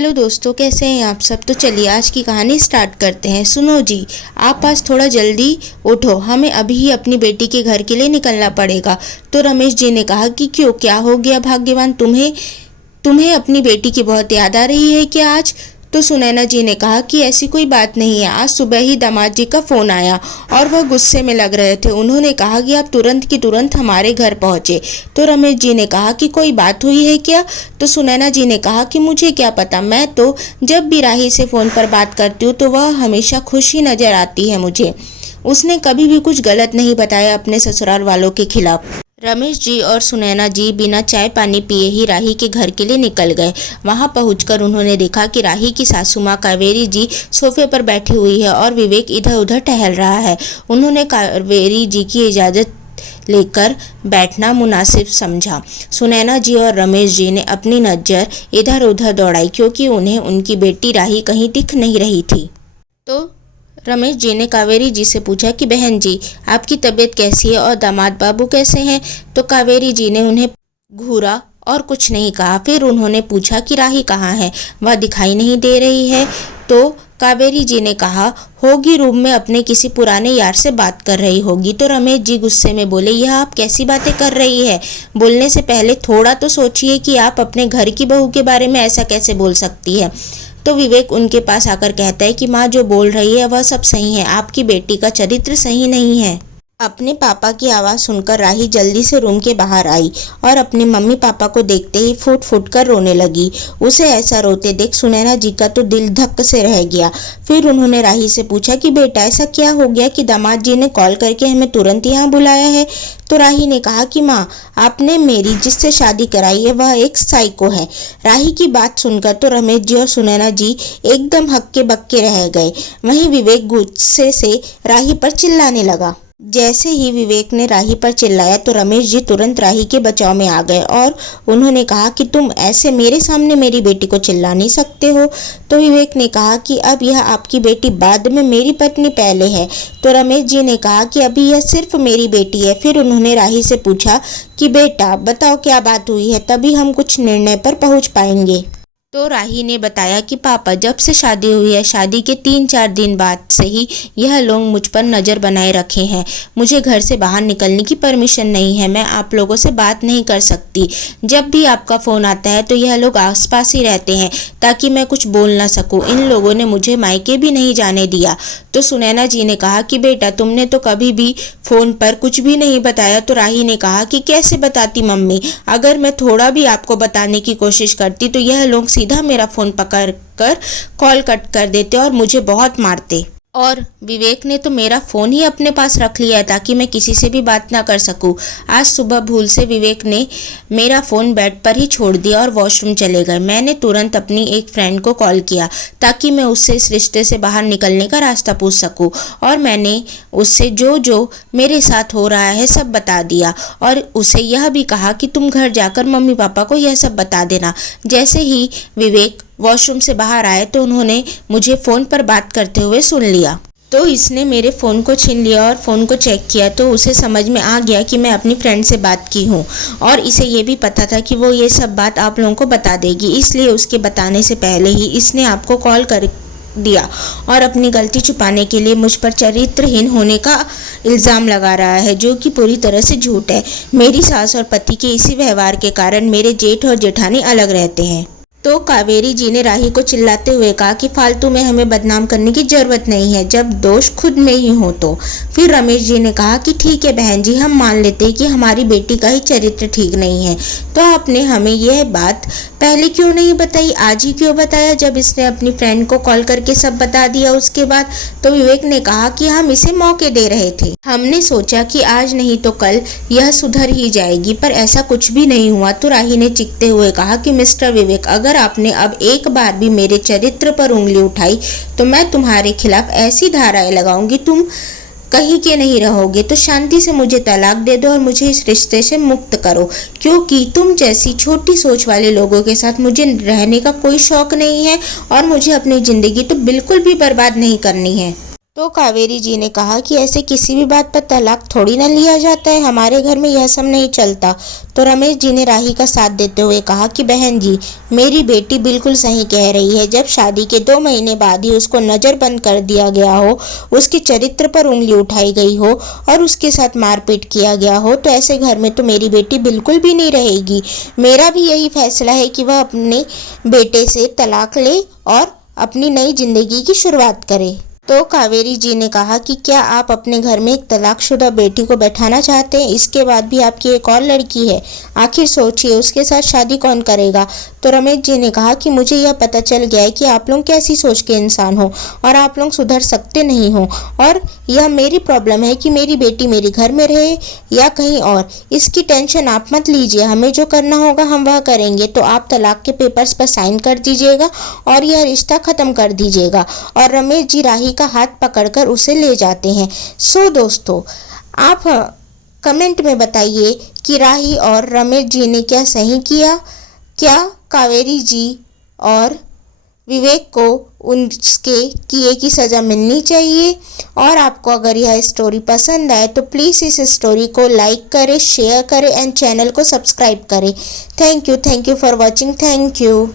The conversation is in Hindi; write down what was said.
हेलो दोस्तों, कैसे हैं आप सब। तो चलिए आज की कहानी स्टार्ट करते हैं। सुनो जी, आप आज थोड़ा जल्दी उठो, हमें अभी ही अपनी बेटी के घर के लिए निकलना पड़ेगा। तो रमेश जी ने कहा कि क्यों, क्या हो गया भाग्यवान, तुम्हें तुम्हें अपनी बेटी की बहुत याद आ रही है क्या आज। तो सुनैना जी ने कहा कि ऐसी कोई बात नहीं है, आज सुबह ही दामाद जी का फ़ोन आया और वह गुस्से में लग रहे थे। उन्होंने कहा कि आप तुरंत की तुरंत हमारे घर पहुँचे। तो रमेश जी ने कहा कि कोई बात हुई है क्या। तो सुनैना जी ने कहा कि मुझे क्या पता, मैं तो जब भी राही से फ़ोन पर बात करती हूँ तो वह हमेशा खुश ही नज़र आती है मुझे। उसने कभी भी कुछ गलत नहीं बताया अपने ससुराल वालों के खिलाफ। रमेश जी और सुनैना जी बिना चाय पानी पिए ही राही के घर के लिए निकल गए। वहां पहुंचकर उन्होंने देखा कि राही की सासू माँ कावेरी जी सोफे पर बैठी हुई है और विवेक इधर उधर टहल रहा है। उन्होंने कावेरी जी की इजाज़त लेकर बैठना मुनासिब समझा। सुनैना जी और रमेश जी ने अपनी नज़र इधर उधर दौड़ाई क्योंकि उन्हें उनकी बेटी राही कहीं दिख नहीं रही थी। तो रमेश जी ने कावेरी जी से पूछा कि बहन जी, आपकी तबीयत कैसी है और दामाद बाबू कैसे हैं। तो कावेरी जी ने उन्हें घूरा और कुछ नहीं कहा। फिर उन्होंने पूछा कि राही कहाँ है, वह दिखाई नहीं दे रही है। तो कावेरी जी ने कहा होगी रूम में अपने किसी पुराने यार से बात कर रही होगी। तो रमेश जी गुस्से में बोले, यह आप कैसी बातें कर रही है, बोलने से पहले थोड़ा तो सोचिए कि आप अपने घर की बहू के बारे में ऐसा कैसे बोल सकती है। तो विवेक उनके पास आकर कहता है कि माँ जो बोल रही है वह सब सही है, आपकी बेटी का चरित्र सही नहीं है। अपने पापा की आवाज़ सुनकर राही जल्दी से रूम के बाहर आई और अपने मम्मी पापा को देखते ही फूट फूट कर रोने लगी। उसे ऐसा रोते देख सुनैना जी का तो दिल धक से रह गया। फिर उन्होंने राही से पूछा कि बेटा ऐसा क्या हो गया कि दामाद जी ने कॉल करके हमें तुरंत यहाँ बुलाया है। तो राही ने कहा कि माँ, आपने मेरी जिससे शादी कराई है वह एक साइको है। राही की बात सुनकर तो रमेश जी और सुनैना जी एकदम हक्के बक्के रह गए। वहीं विवेक गुस्से से राही पर चिल्लाने लगा। जैसे ही विवेक ने राही पर चिल्लाया तो रमेश जी तुरंत राही के बचाव में आ गए और उन्होंने कहा कि तुम ऐसे मेरे सामने मेरी बेटी को चिल्ला नहीं सकते हो। तो विवेक ने कहा कि अब यह आपकी बेटी बाद में मेरी पत्नी पहले है। तो रमेश जी ने कहा कि अभी यह सिर्फ मेरी बेटी है। फिर उन्होंने राही से पूछा कि बेटा बताओ क्या बात हुई है, तभी हम कुछ निर्णय पर पहुंच पाएंगे। तो राही ने बताया कि पापा जब से शादी हुई है, शादी के 3-4 दिन बाद से ही यह लोग मुझ पर नज़र बनाए रखे हैं। मुझे घर से बाहर निकलने की परमिशन नहीं है, मैं आप लोगों से बात नहीं कर सकती। जब भी आपका फ़ोन आता है तो यह लोग आसपास ही रहते हैं ताकि मैं कुछ बोल ना सकूं। इन लोगों ने मुझे मायके भी नहीं जाने दिया। तो सुनैना जी ने कहा कि बेटा तुमने तो कभी भी फ़ोन पर कुछ भी नहीं बताया। तो राही ने कहा कि कैसे बताती मम्मी, अगर मैं थोड़ा भी आपको बताने की कोशिश करती तो यह लोग सीधा मेरा फ़ोन पकड़ कर कॉल कट कर देते और मुझे बहुत मारते। और विवेक ने तो मेरा फ़ोन ही अपने पास रख लिया है ताकि मैं किसी से भी बात ना कर सकूं। आज सुबह भूल से विवेक ने मेरा फ़ोन बेड पर ही छोड़ दिया और वॉशरूम चले गए। मैंने तुरंत अपनी एक फ्रेंड को कॉल किया ताकि मैं उससे इस रिश्ते से बाहर निकलने का रास्ता पूछ सकूं और मैंने उससे जो जो मेरे साथ हो रहा है सब बता दिया और उसे यह भी कहा कि तुम घर जाकर मम्मी पापा को यह सब बता देना। जैसे ही विवेक वॉशरूम से बाहर आए तो उन्होंने मुझे फ़ोन पर बात करते हुए सुन लिया। तो इसने मेरे फ़ोन को छीन लिया और फ़ोन को चेक किया तो उसे समझ में आ गया कि मैं अपनी फ्रेंड से बात की हूँ और इसे ये भी पता था कि वो ये सब बात आप लोगों को बता देगी। इसलिए उसके बताने से पहले ही इसने आपको कॉल कर दिया और अपनी गलती छुपाने के लिए मुझ पर चरित्रहीन होने का इल्ज़ाम लगा रहा है, जो कि पूरी तरह से झूठ है। मेरी सास और पति के इसी व्यवहार के कारण मेरे जेठ और जेठानी अलग रहते हैं। तो कावेरी जी ने राही को चिल्लाते हुए कहा कि फालतू में हमें बदनाम करने की ज़रूरत नहीं है जब दोष खुद में ही हो तो। फिर रमेश जी ने कहा कि ठीक है बहन जी, हम मान लेते हैं कि हमारी बेटी का ही चरित्र ठीक नहीं है, तो आपने हमें यह बात पहले क्यों नहीं बताई, आज ही क्यों बताया जब इसने अपनी फ्रेंड को कॉल करके सब बता दिया उसके बाद। तो विवेक ने कहा कि हम इसे मौके दे रहे थे, हमने सोचा कि आज नहीं तो कल यह सुधर ही जाएगी, पर ऐसा कुछ भी नहीं हुआ। तो राही ने चीखते हुए कहा कि मिस्टर विवेक, अगर आपने अब एक बार भी मेरे चरित्र पर उंगली उठाई तो मैं तुम्हारे खिलाफ ऐसी धाराएं लगाऊंगी तुम कहीं के नहीं रहोगे। तो शांति से मुझे तलाक दे दो और मुझे इस रिश्ते से मुक्त करो, क्योंकि तुम जैसी छोटी सोच वाले लोगों के साथ मुझे रहने का कोई शौक नहीं है और मुझे अपनी ज़िंदगी तो बिल्कुल भी बर्बाद नहीं करनी है। तो कावेरी जी ने कहा कि ऐसे किसी भी बात पर तलाक थोड़ी ना लिया जाता है, हमारे घर में यह सब नहीं चलता। तो रमेश जी ने राही का साथ देते हुए कहा कि बहन जी, मेरी बेटी बिल्कुल सही कह रही है। जब शादी के 2 महीने बाद ही उसको नज़रबंद कर दिया गया हो, उसके चरित्र पर उंगली उठाई गई हो और उसके साथ मारपीट किया गया हो, तो ऐसे घर में तो मेरी बेटी बिल्कुल भी नहीं रहेगी। मेरा भी यही फैसला है कि वह अपने बेटे से तलाक ले और अपनी नई जिंदगी की शुरुआत करे। तो कावेरी जी ने कहा कि क्या आप अपने घर में एक तलाकशुदा बेटी को बैठाना चाहते हैं? इसके बाद भी आपकी एक और लड़की है, आखिर सोचिए उसके साथ शादी कौन करेगा? तो रमेश जी ने कहा कि मुझे यह पता चल गया है कि आप लोग कैसी सोच के इंसान हो और आप लोग सुधर सकते नहीं हो, और यह मेरी प्रॉब्लम है कि मेरी बेटी मेरे घर में रहे या कहीं और। इसकी टेंशन आप मत लीजिए, हमें जो करना होगा हम वह करेंगे। तो आप तलाक के पेपर्स पर साइन कर दीजिएगा और यह रिश्ता ख़त्म कर दीजिएगा। और रमेश जी राही का हाथ पकड़कर उसे ले जाते हैं। सो दोस्तों, आप कमेंट में बताइए कि राही और रमेश जी ने क्या सही किया? क्या कावेरी जी और विवेक को उसके किए की सज़ा मिलनी चाहिए? और आपको अगर यह स्टोरी पसंद आए तो प्लीज़ इस स्टोरी को लाइक करें, शेयर करें एंड चैनल को सब्सक्राइब करें। Thank you for watching. Thank you.